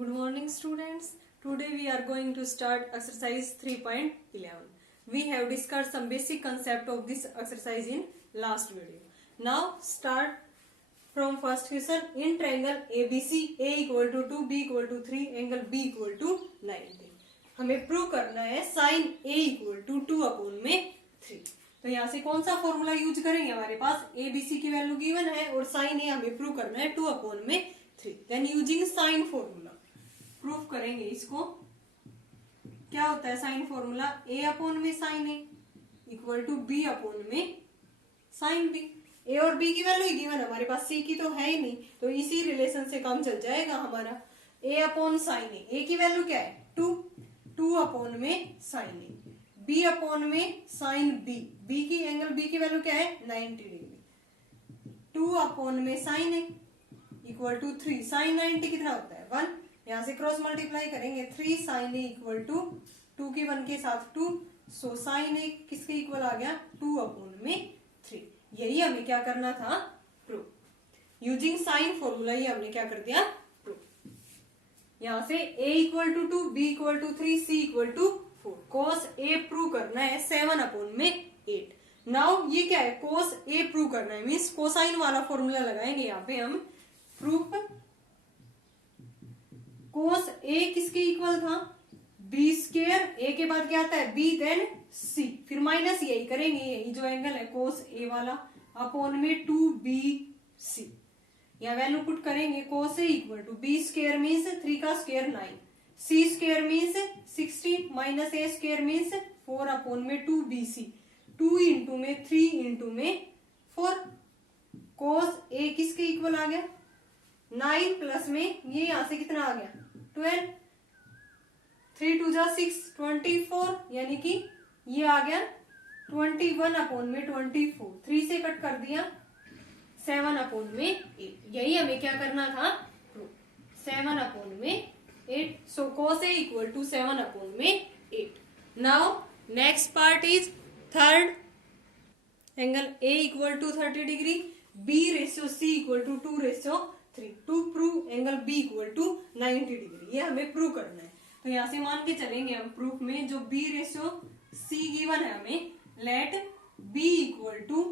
Good morning, students. Today we are going to start exercise 3.11. We have discussed some basic concept of this exercise in last video. Now start from first question. In triangle ABC, A equal to 2, B equal to 3, angle B equal to 90. हमें prove करना है sin A equal to 2 upon में 3. तो यहाँ से कौन सा formula use करेंगे? हमारे पास ABC की वैल्यू गिवन है और sin A हमें प्रूव करना है 2 upon में 3. Then using sine formula proof करेंगे इसको. क्या होता है साइन फॉर्मूला? A अपॉन में sine A equal to B upon में साइन B. A और B की वैल्यू गिवन, हमारे पास C की तो है ही नहीं, तो इसी रिलेशन से काम चल जाएगा हमारा. A अपॉन साइन A की वैल्यू क्या है? 2 अपॉन में साइन A. B अपॉन में साइन B. B की एंगल B की वैल्यू क्या है? 90 डिग्री. 2 अपॉन में sine A equal to 3. Sine 90 कितना होता है? 1. यहाँ से क्रॉस मल्टीप्लाई करेंगे. 3 साइन ए इक्वल टू 2 की 1 के साथ 2. सो साइन ए किसके इक्वल आ गया? 2 अपॉन में 3. यही हमें क्या करना था? प्रूव. यूजिंग साइन फॉर्मूला ही हमने क्या कर दिया? प्रूव. यहाँ से a equal to 2, b equal to 3, c equal to 4. cos a prove करना है 7 अपॉन में 8. नाउ ये क्या है? cos a प्रूव करना है, मीन्स कोसाइन वाला फॉर्मूला लगाएंगे यहाँ पे हम. प्रूफ cos a किसके इक्वल था? b square. a के बाद क्या आता है? b then c. फिर माइनस यही करेंगे, यही जो एंगल है cos a वाला अपॉन में 2bc. यहाँ वैल्यू पुट करेंगे. cos a equal to b square means 3 का square 9, c square means 16 minus a square means 4 upon में 2bc. 2 इंटू में 3 इंटू में 4. cos a किसके इक्वल आ गया? 9 प्लस में ये यहां से कितना आ गया? 12. 3 2 जा 6, 24. यानी कि ये आ गया 21 अपॉन में 24. 3 से कट कर दिया 7 अपॉन में 8. यही हमें क्या करना था? 7 अपॉन में 8. So cos a equal to 7 upon में 8. Now next part is third. Angle A equal to 30 degree, B ratio C equal to 2 ratio 3. To prove angle B equal to 90 degree. ये हमें प्रूव करना है. तो यहाँ से मान के चलेंगे हम प्रूफ में, जो B रेशियो C गिवन है हमें, let B equal to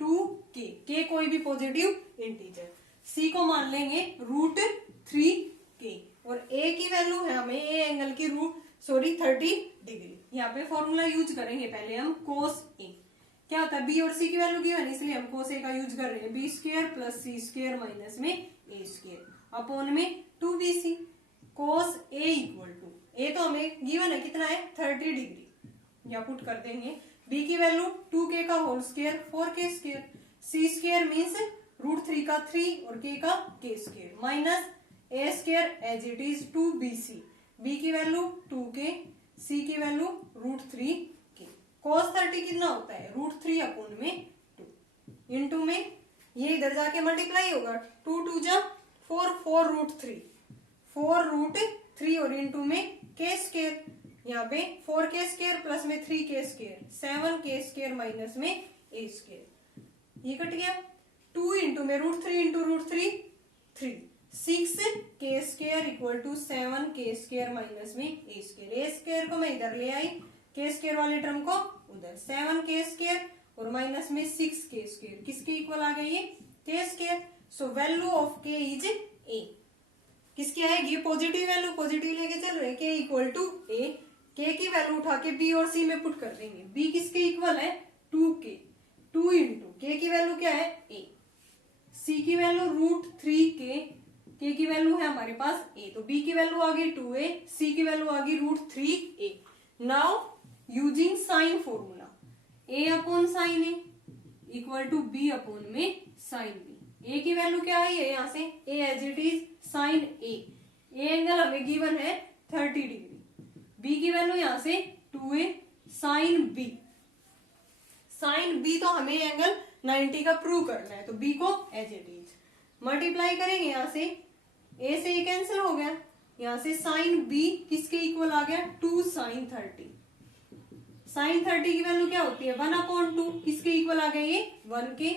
2k. k कोई भी पॉजिटिव इंटीजर. C को मान लेंगे √3k. और A की वैल्यू है हमें, A एंगल की 30 डिग्री. यहाँ पे फॉर्मूला यूज करेंगे पहले हम. cos A क्या होता है? B और C की वैल्यू गिवन, इसलिए हम cos A का यूज कर रहे हैं. b square plus c square minus में a स्क्वायर अपॉन में 2bc. cos A equal to, A तो हमें गिवन है कितना है? 30 डिग्री. यहाँ पुट कर देंगे. B की वैल्यू 2k का whole square 4k square. c square means √3 का 3 और k का k square minus a square as it is 2bc. B की वैल्यू 2k, c की वैल्यू √3k. cos 30 कितना होता है? √3 अपॉन में 2 इंटू में ये इधर जाके मल्टीप्लाई होगा. 2 2 जा 4, 4√3, 4√3 और इंटू में k स्क्वायर. यहाँ पे 4k स्क्वायर प्लस में 3k square 7k square minus में a स्क्वायर. ये कट गया. 2 इंटू में √3 into √3 3. 6k square equal to 7k square minus में a स्क्वायर. a स्क्वायर को मैं इधर ले आई, k स्क्वायर वाले टर्म को उधर. 7k स्क्वायर और माइनस में 6k स्क्वायर किसके इक्वल आ गई? ये k square. So value of k is a. किसकी आएगी? ये पॉजिटिव वैल्यू, पॉजिटिव लेके चल रहे हैं. k equal to a. k की वैल्यू उठा के b और c में पुट कर देंगे. b किसके इक्वल है? 2k. 2 इंटू k की वैल्यू क्या है? a. c की वैल्यू √3k. k की वैल्यू है हमारे पास a, तो b की वैल्यू आ गई 2a, c की वैल्यू आ गई √3a. Now using sine formula, a upon sine a equal to b upon में साइन b. a की वैल्यू क्या आई है? यहाँ से a as it is sine a. a angle हमें गिवन है 30 डिग्री. b की वैल्यू यहाँ से 2a sign b. Sign b तो हमें एंगल 90 का प्रूव करना है, तो b को एज इट इज मल्टीप्लाई करेंगे. यहाँ से a से ये कैंसिल हो गया. यहाँ से साइन b किसके इक्वल आ गया? 2 साइन 30. साइन 30 की वैल्यू क्या होती है? 1/2. किसके इक्वल आ गई? ये 1 के.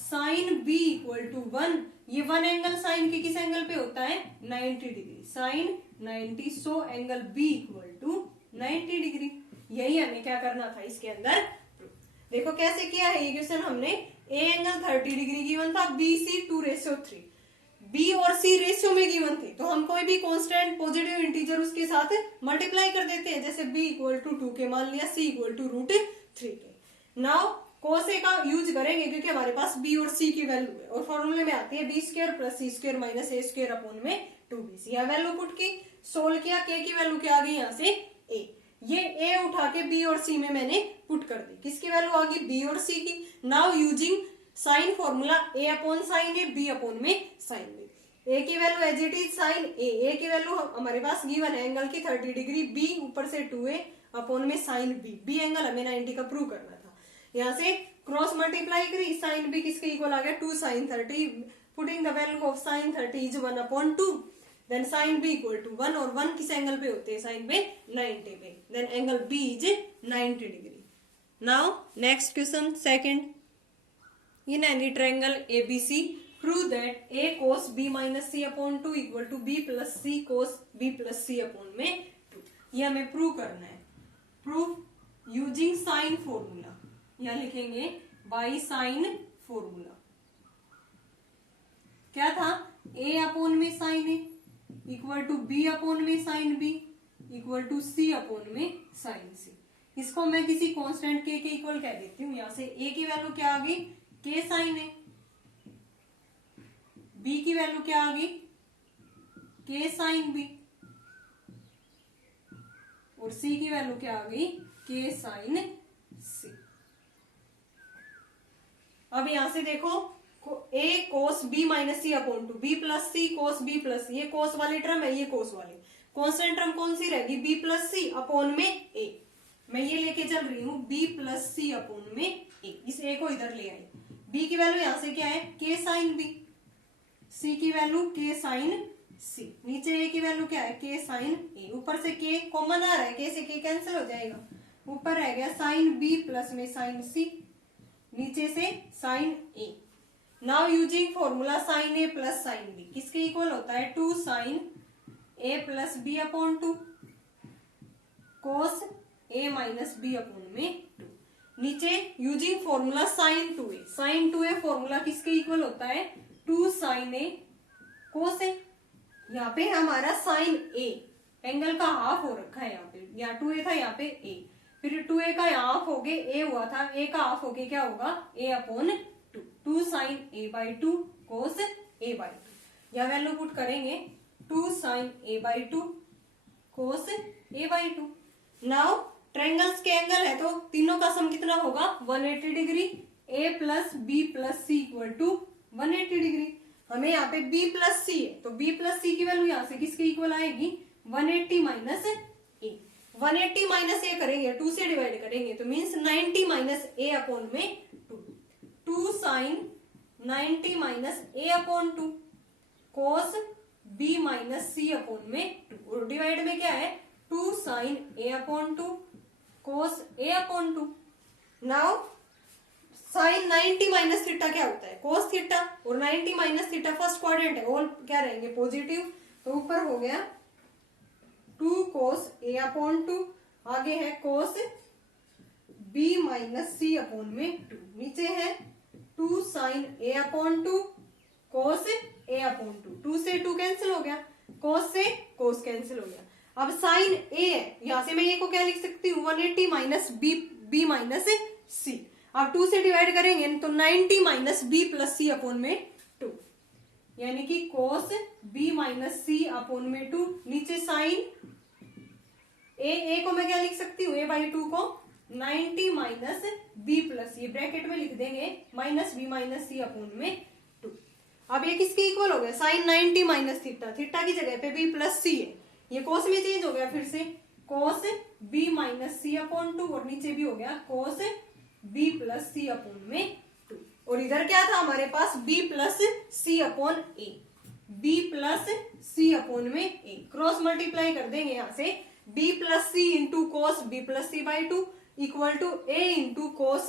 साइन b इक्वल टू 1 ये वन एंगल साइन के किस एंगल पे होता है 90 degree, sine 90, so angle B equal to 90 degree. यही हमें क्या करना था इसके अंदर। देखो कैसे किया है ये क्वेश्चन हमने। ए एंगल 30 डिग्री गिवन था, बी सी 2:3, बी और सी रेशियो में गिवन थे, तो हम कोई भी कांस्टेंट पॉजिटिव इंटीजर उसके साथ मल्टीप्लाई कर देते हैं, जैसे b इक्वल टू 2 के मान लिया, c इक्वल टू √3 के। नाउ cos a का यूज करेंगे क्योंकि हमारे पास b और c की वैल्यू है, और फॉर्मूले में आती है b² + c² - a² अपॉन में 2bc। यह वैल्यू पुट की, सोल्व किया, k की वैल्यू क्या आ गई यहाँ से a, ये a उठा के b और c में मैंने पुट कर दी, किसकी वैल्यू आ गई b और c की। Now using sine formula a upon sine A, b upon में साइन बी। a की value as it is sine a की वैल्यू हमारे पास गिवन है एंगल की 30 डिग्री, b ऊपर से 2a अपॉन में साइन b एंगल हमें 90 का प्रूव करना था। यहाँ से क्रॉस मल्टीप्लाई करी, साइन b किसके इक्वल आ गया 2 sin 30, putting the value of sine 30 is 1/2, then sine b equal to 1, और 1 किस एंगल पे होते हैं साइन पे 90 पे, then angle b is 90 degree. Now next question second, in any triangle ABC prove that a cos b minus c upon 2 equal to b plus c cos b plus c upon में 2। ये हमें prove करना है। Proof using sine formula, या लिखेंगे by sine formula. क्या था a upon में sine a equal to b upon में sine b equal to c upon में साइन c। इसको मैं किसी कांस्टेंट k के इक्वल कह देती हूँ। यहाँ से a की वैल्यू क्या आ गई k साइन है, b की वैल्यू क्या आ गई k साइन b, और c की वैल्यू क्या आ गई k साइन c। अब यहां से देखो a cos b minus C upon 2, b plus C cos b plus, ये cos वाली टर्म है, ये cos वाली, कॉन्स्टेंट टर्म कौन सी रहेगी b प्लस सी अपॉन में a। मैं ये लेके चल रही हूं b प्लस सी अपॉन में a, इस a को इधर ले आई। b की वैल्यू यहां से क्या है k साइन b, c की वैल्यू k साइन c, नीचे a की वैल्यू क्या है k साइन a, ऊपर से k कॉमन आ रहा है, k से k कैंसिल हो जाएगा, ऊपर रह गया साइन b प्लस में साइन c, नीचे से sine a। Now using formula sine a plus sine b किसके इक्वल होता है 2 sine a plus b upon 2 cos a minus b upon में 2। नीचे using formula sine 2a, sine 2a formula किसके equal होता है 2 साइन a कोस a। यहाँ पे हमारा साइन a एंगल का हाफ हो रखा है, यहाँ पे यहाँ 2a था, यहाँ पे a, फिर 2a का यहाँ हाफ हो गया a हुआ था, a का हाफ हो गया क्या होगा a upon 2, 2 sine a/2 cos a/2। यह वैल्यू पुट करेंगे 2 sine a/2 cos a/2। Now triangles के एंगल है तो तीनों का सम कितना होगा 180 degree, a plus b plus c equal to 180 degree. हमें यहाँ पे b प्लस c है तो b प्लस c की वैल्यू यहाँ से किसके इक्वल आएगी 180 माइनस a। 180 माइनस a करेंगे 2 से डिवाइड करेंगे तो मीन्स 90 माइनस a अपॉन में 2 sine 90 minus a upon 2 cos b minus c upon में 2, और डिवाइड में क्या है 2 sine a upon 2 cos a upon 2। Now sine 90 minus theta क्या होता है कोस थीटा, और 90 माइनस थीटा फर्स्ट क्वाड्रेंट है, ऑल क्या रहेंगे पॉजिटिव, तो ऊपर हो गया 2 कोस a अपॉन 2, आगे है cos b minus c upon में 2, नीचे है 2 sine a upon 2 cos a upon 2, 2 से 2 कैंसिल हो गया, कोस से कोस कैंसिल हो गया। अब साइन a है, यहां से मैं ये को क्या लिख सकती हूँ 180 माइनस b माइनस c। अब 2 से डिवाइड करेंगे तो 90 minus b plus c upon में 2, यानी कि कोस b माइनस c अपॉन में 2, नीचे साइन a को मैं क्या लिख सकती हूँ a/2 को 90 माइनस b प्लस, ये ब्रैकेट में लिख देंगे minus b minus c upon में 2। अब ये किसके इक्वल हो गया साइन 90 माइनस थीटा, थीटा की जगह पे b प्लस c है, ये कोस में चेंज हो गया, फिर से cos b minus c upon 2, और नीचे भी हो गया cos b plus c upon में 2, और इधर क्या था हमारे पास b plus c upon a, b plus c upon में a, क्रॉस मल्टीप्लाई कर देंगे यहाँ से b plus c into cos b plus c/2 equal to a into cos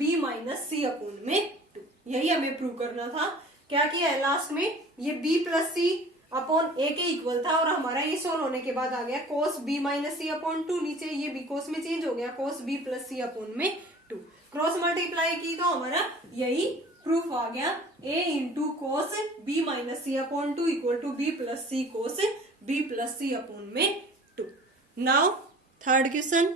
b minus c upon में 2। यही हमें प्रूव करना था क्या किया है लास्ट में, ये b प्लस सी अपॉन ए के इक्वल था और हमारा ये सोल्व होने के बाद आ गया cos b minus C upon 2, नीचे ये b cos में चेंज हो गया cos b plus C upon में 2, क्रॉस मल्टीप्लाई की तो हमारा यही प्रूफ आ गया a into cos b minus C upon 2 equal to b plus C cos b plus C upon में 2। Now third question,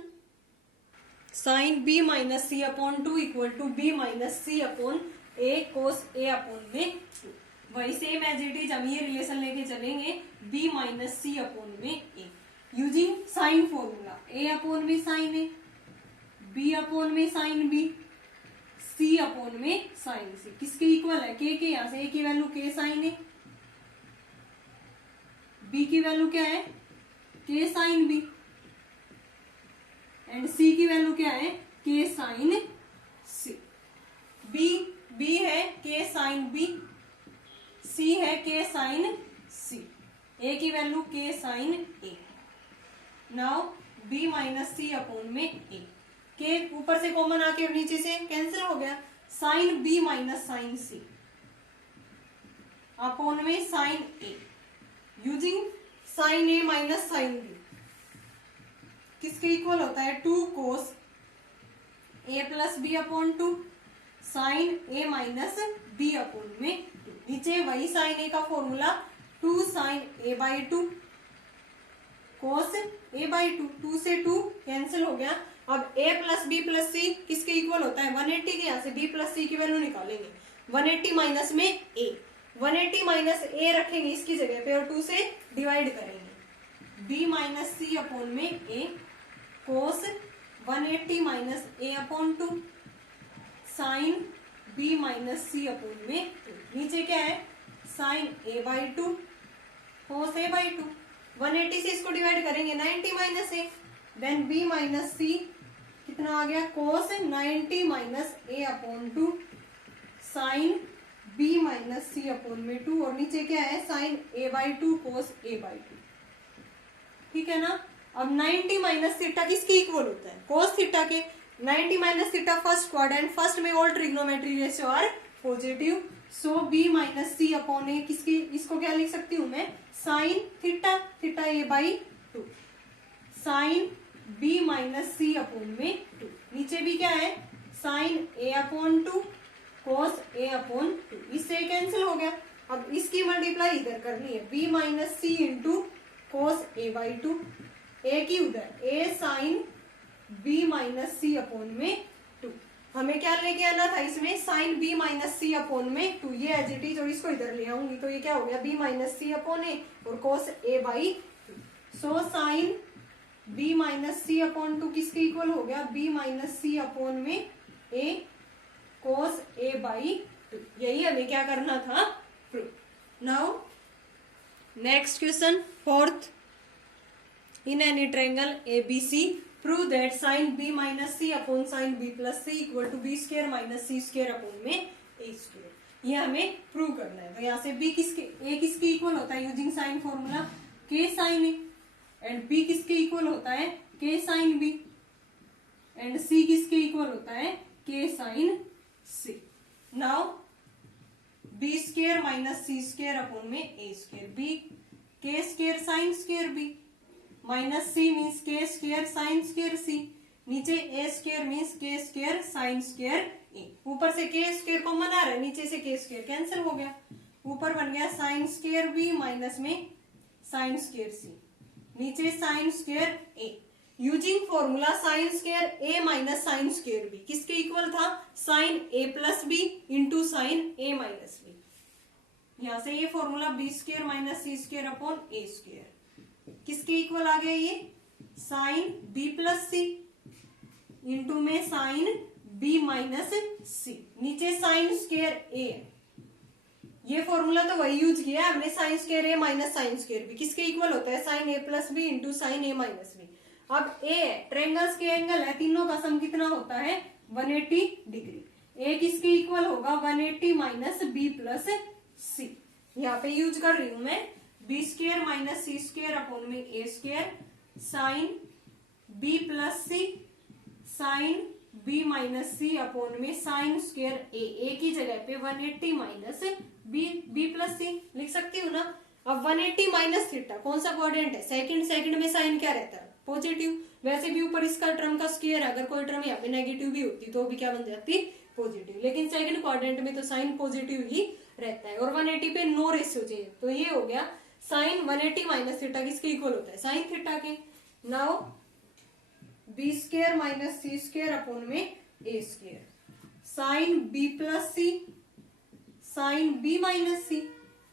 sine b minus C upon 2 equal to b minus C upon a cos a upon में 2। वही same as it is हम ये relation लेके चलेंगे b minus C upon में a using sine formula, a upon में sine a, b upon में sine b, c upon में साइन c, किसके इक्वल है k के, यहां से a की value k sine a, b की वैल्यू क्या है k sine b and c की वैल्यू क्या है k साइन c। b है k साइन b, c है k साइन c, a की value k sine a। Now b minus C upon में a, के ऊपर से कॉमन आके नीचे से कैंसिल हो गया, sine b minus sine c upon में sine a using sine a minus sine b, किसके इक्वल होता है 2 cos a plus B upon 2 sine a minus b upon में 2, नीचे वही साइन a का formula 2 sine a by 2 cos a by 2, 2 से 2 cancel हो गया। अब a plus B plus C किसके इक्वल होता है 180 के, यहाँ से b प्लस सी की वैल्यू निकालेंगे 180 माइनस में a, 180 माइनस a रखेंगे इसकी जगह पे और 2 से डिवाइड करेंगे, b माइनस सी अपॉन में a cos 180 minus a upon 2 sine b minus C upon में 2, नीचे क्या है sine a by 2 cos a by 2, 180 से इसको डिवाइड करेंगे 90 minus a, then b minus C कितना आ गया cos 90 minus a upon 2 sine b minus C upon में 2 और नीचे क्या है sine a by 2 cos a by 2, ठीक है ना। अब 90 माइनस थीटा किसके इक्वल होता है कोस थीटा के, 90 minus theta first quadrant, first में all trigonometry ratio are positive, so b minus C upon A, किसकी इसको क्या लिख सकती हूं मैं sine theta, theta a by 2 sine b minus C upon में 2, नीचे भी क्या है sine a upon 2 cos a upon 2, इससे कैंसिल हो गया। अब इसकी मल्टीप्लाई इधर करनी है b minus C into cos a by 2, a की उधर a sine b minus C upon में 2, हमें क्या लेके आना था इसमें sine b minus C upon में 2, ये एज इट इज और इसको इधर ले आऊंगी तो ये क्या हो गया b minus C upon A और cos a by 2, so sine b minus C upon 2 किसके इक्वल हो गया b माइनस सी अपॉन में a कोस a बाई 2, यही हमें क्या करना था proof. Now next question fourth, in any triangle ABC prove that sin b minus c upon sin b plus c equal to b square minus c square upon में a square, ये हमें prove करना है। तो यहाँ से b किसके a किसके इक्वल होता है using sine formula k sin a and b किसके इक्वल होता है k sin b and c किसके इक्वल होता है k sin c। नाउ b square minus c square upon में a square, b k square sin square b minus C means K square sine square C, नीचे A square means K square sine square A, ऊपर से के square common आ रहा है नीचे से के स्क्वायर कैंसिल हो गया, ऊपर बन गया साइन स्क्वायर बी माइनस में साइन स्क्वायर सी, नीचे साइन स्क्वायर ए यूजिंग फॉर्मूला साइन स्क्वायर ए माइनस साइन स्क्वायर बी, किसके इक्वल था sign A plus B into sine A minus B, यहां से ये फॉर्मूला बी स्क्वायर माइनस सी square upon ए square किसके equal आ गया ये sign B plus C into में साइन बी माइनस सी, नीचे साइन स्क्वायर ए, ये फॉर्मूला तो वही यूज किया है हमने साइन स्क्वायर ए माइनस साइन स्क्वायर बी, किसके इक्वल होता है sine A plus B into sine A minus B. अब ए ट्रायंगल्स के एंगल है, तीनों का सम कितना होता है 180 डिग्री, ए किसके इक्वल होगा 180 माइनस बी प्लस सी, यहाँ पे यूज कर रही हूं मैं बी स्क्वायर माइनस सी स्क्वायर अपॉन में ए square sine B plus C sine B minus C upon में साइन स्क्वायर ए की जगह पे 180 माइनस बी प्लस सी लिख सकती हूँ ना। अब 180 माइनस थीटा कौन सा कोऑर्डिनेट है, सेकंड में साइन क्या रहता है, पॉजिटिव। वैसे भी ऊपर इसका टर्म का स्क्वायर है, अगर कोई टर्म यहाँ पे नेगेटिव भी होती तो भी क्या बन जाती, पॉजिटिव। लेकिन सेकंड कोऑर्डिनेट में तो साइन पॉजिटिव ही रहता है। और 180 पे नो रेशियो चाहिए, तो ये हो गया साइन 180 माइनस थीटा किसके इक्वल होता है, साइन थीटा के। नाउ बी स्क्वायर माइनस सी स्क्वायर अपॉन में ए square, sign B plus C sine B minus C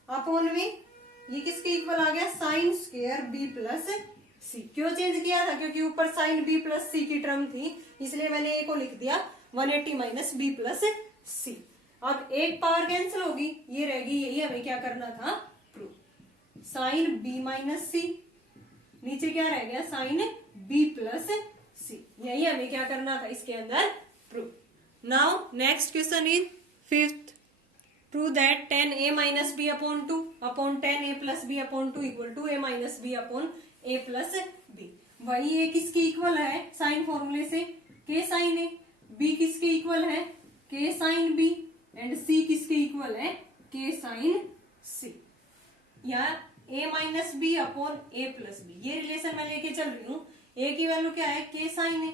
upon में ये किसके इक्वल आ गया, साइन स्क्वायर बी प्लस सी। क्यों चेंज किया था, क्योंकि ऊपर साइन बी प्लस सी की टर्म थी, इसलिए मैंने ए को लिख दिया 180 माइनस बी प्लस सी। अब एक पावर कैंसिल होगी, ये रहेगी, यही हमें क्या करना था, प्रूव। साइन बी माइनस सी, नीचे क्या रह गया, साइन बी प्लस सी, यही हमें क्या करना था इसके अंदर, prove. Now next question is fifth, prove that tan a minus b upon 2 upon tan a plus b upon 2 equal to a minus b upon a plus b। वही a किसके equal है, साइन फॉर्मूले से k साइन a, b किसके equal है, k sine b, and c किसके equal है, k साइन c। या a minus B upon a plus B, ये रिलेशन मैं लेके चल रही हूँ। a की वैल्यू क्या है, k साइन a,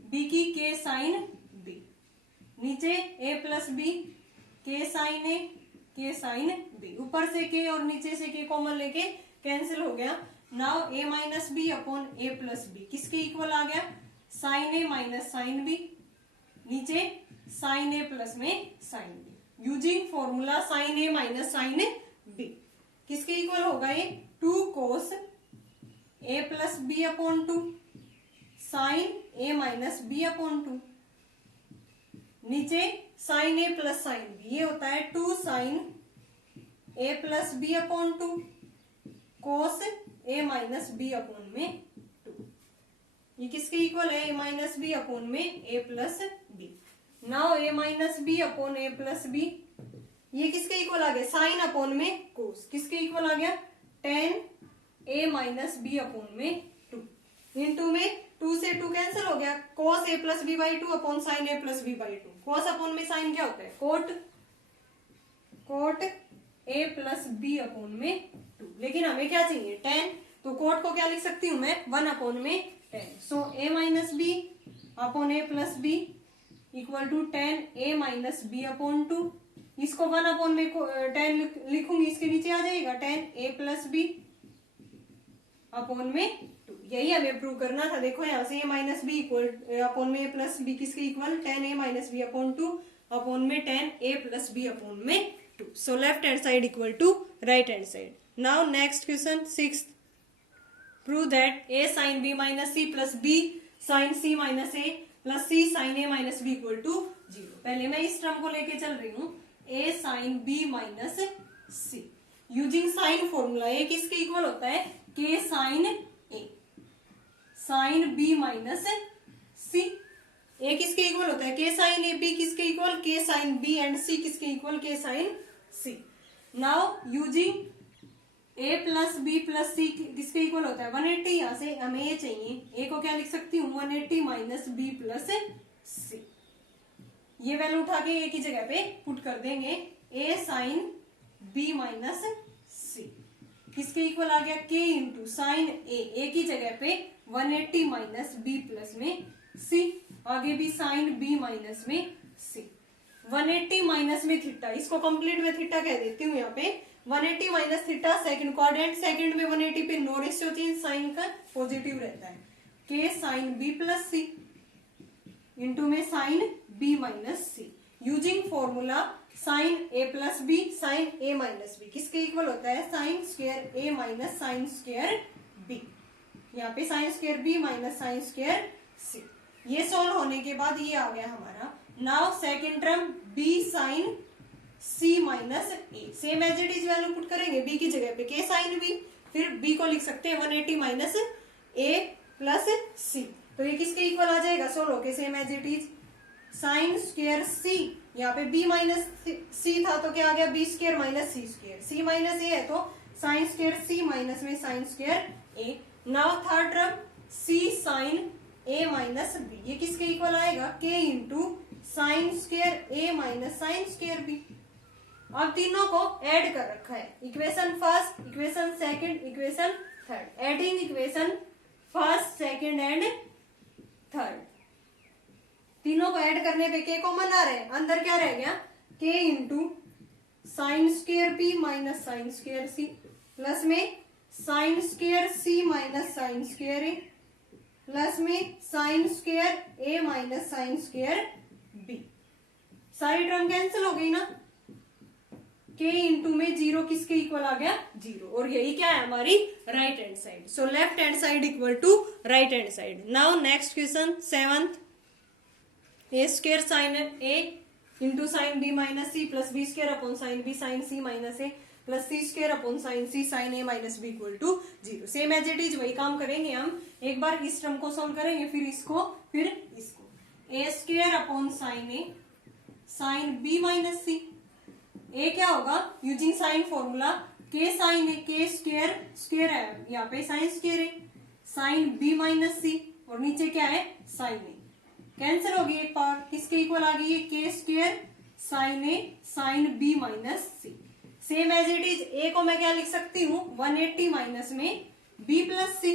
b की k साइन b, नीचे a प्लस बी के साइन ए के साइन बी, ऊपर से के और नीचे से के कॉमन लेके कैंसिल हो गया। Now A minus B upon A plus B किसके इक्वल आ गया, साइन ए माइनस साइन बी, नीचे साइन ए प्लस में sine B, using formula sine ए माइनस साइन बी किसके इक्वल होगा, ये 2 cos A plus B upon 2 sine A minus B upon 2, नीचे sine A plus sine B, ये होता है 2 sine A plus B upon 2 cos A minus B upon में 2। ये किसके इक्वल है, ए माइनस बी अपॉन में ए plus B. Now A minus B upon A plus B, ये किसके इक्वल आ गया, साइन अपॉन में कोस, किसके इक्वल आ गया, टेन ए माइनस बी अपॉन में 2, इनटू में 2 से 2 कैंसिल हो गया, cos a plus B by 2 अपॉन sine a plus B by 2। cos upon में साइन क्या होता है, cot a plus B upon में 2, लेकिन हमें क्या चाहिए, tan, तो कोट को क्या लिख सकती हूँ मैं, 1 अपॉन में tan। So a minus B upon a plus B equal to tan a minus B upon 2, इसको 1 अपॉन में tan लिखूंगी, इसके नीचे आ जाएगा tan a plus B upon में 2। यही हमें प्रूव करना था। देखो यहाँ से a minus b equal upon में a प्लस बी किसके equal, tan a minus B upon 2 upon में tan a plus B upon में 2। So left hand side equal to right hand side. Now next question sixth, prove that a sine b minus c plus b sine c minus a plus c sine a minus b equal to 0। पहले मैं इस term को लेके चल रही हूँ, a sine b minus c, using sine formula, a किसके equal होता है, k sine a, sine b minus c, a किसके इक्वल होता है, k साइन a, b किसके equal, k sine b, and c किसके equal, k sine c। Now using a plus b plus c किसके equal होता है, 180। यहाँ से हमें ये चाहिए, a को क्या लिख सकती हूँ, 180 माइनस b प्लस c, ये वैल्यू उठा के a की जगह पे पुट कर देंगे, a sine b minus c किसके इक्वल आ गया, k इंटू साइन a की जगह पे 180 माइनस b प्लस में c, आगे भी साइन b माइनस में c, 180 माइनस में थीटा, इसको कंप्लीट में थीटा कह देती हूँ यहाँ पे, 180 minus theta second quadrant, second में 180 पे नो रेशियो चेंज, साइन का पॉजिटिव रहता है, k sine b plus c into में sine b minus c, using formula sine a plus B sine a minus B किसके इक्वल होता है, sine square a minus sine square b, यहाँ पे sine square b minus sine square c। ये solve होने के बाद ये आ गया हमारा। Now second term b sine c minus a, same as it is value put करेंगे, b की जगह पे k साइन b, फिर b को लिख सकते हैं 180 माइनस a प्लस c, तो ये किसके इक्वल आ जाएगा, सोल्व होके same as it is, sine square c, यहाँ पे b माइनस c था तो क्या आ गया, b square minus c square, c minus a है तो साइन स्क्वायर c माइनस में sine square a। Now third term c sine a minus b, ये किसके इक्वल आएगा, k into sine square a minus sine square b अब तीनों को add कर रखा है, equation first, equation second, equation third. Adding equation first, second and third, तीनों को ऐड करने पे के कॉमन आ रहे हैं, अंदर क्या रह गया, के into sine square P minus sine square C, plus में sine square C minus sine square A, plus में साइन स्क्वेयर ए माइनस साइन स्क्वेयर बी। सारी टर्म कैंसिल हो गई ना, के इंटू में जीरो किसके इक्वल आ गया, जीरो, और यही क्या है हमारी right hand side. So left hand side equal to right hand side. Now next question 7th, a square sine a into sine B minus c plus B square upon sine b sine c minus a plus c square upon sine c sine A minus b equal to zero. Same as it is वही काम करेंगे हम, एक बार इस term को solve करेंगे, फिर इसको, फिर इसको। ए square upon sine A sine B minus सी, ए क्या होगा, यूजिंग साइन फॉर्मूला के साइन ए, के स्क्वेयर स्क्वेयर है यहाँ पे साइन स्क्वेयर है, साइन बी माइनस सी, और नीचे क्या है साइन ए, कैंसिल होगी एक पावर, किसके इक्वल आ गई है, k square sine A sine B minus C. Same as it is, A को मैं क्या लिख सकती हूँ 180 माइनस में बी प्लस सी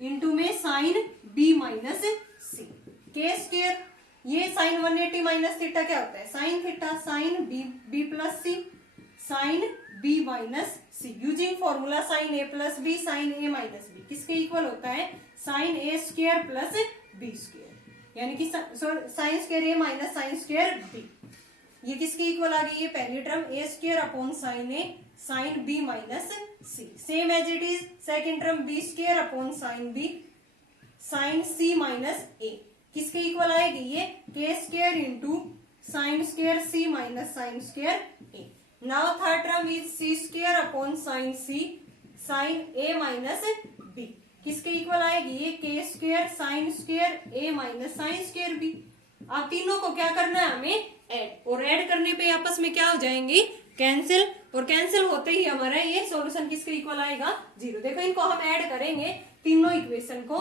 इंटू में sine B minus C, k square, ये साइन 180 माइनस थीटा क्या होता है, sine theta, sine B plus C sine B minus C, using formula sine A plus B sine A minus B, किसके equal होता है, sine A square plus B square, यानी कि sine square ए minus sine square B, ये किसके equal आ गई, ये पहली term A square upon sine A sine B minus C. Same as it is second term B square upon sine b sine c minus a, किसके equal आएगी, ये k square into sine square C minus sine square a. Now third term is c square upon sine c sine A minus B, किसके equal आएगी, ये k square sine square ए minus sine square b. अब तीनों को क्या करना है हमें, ऐड, और ऐड करने पे आपस में क्या हो जाएंगी, कैंसिल, और कैंसिल होते ही हमारा ये सॉल्यूशन किसके इक्वल आएगा, जीरो। देखो इनको हम ऐड करेंगे तीनों इक्वेशन को,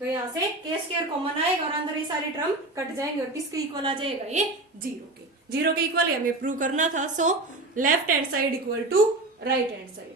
तो यहाँ से के स्क्वायर कॉमन आएगा और अंदर ये सारी टर्म कट जाएंगे और किसके इक्वल आ जाएगा, ये जीरो के इक्वल हमें प्रूव करना था। So left hand side equal to right hand side.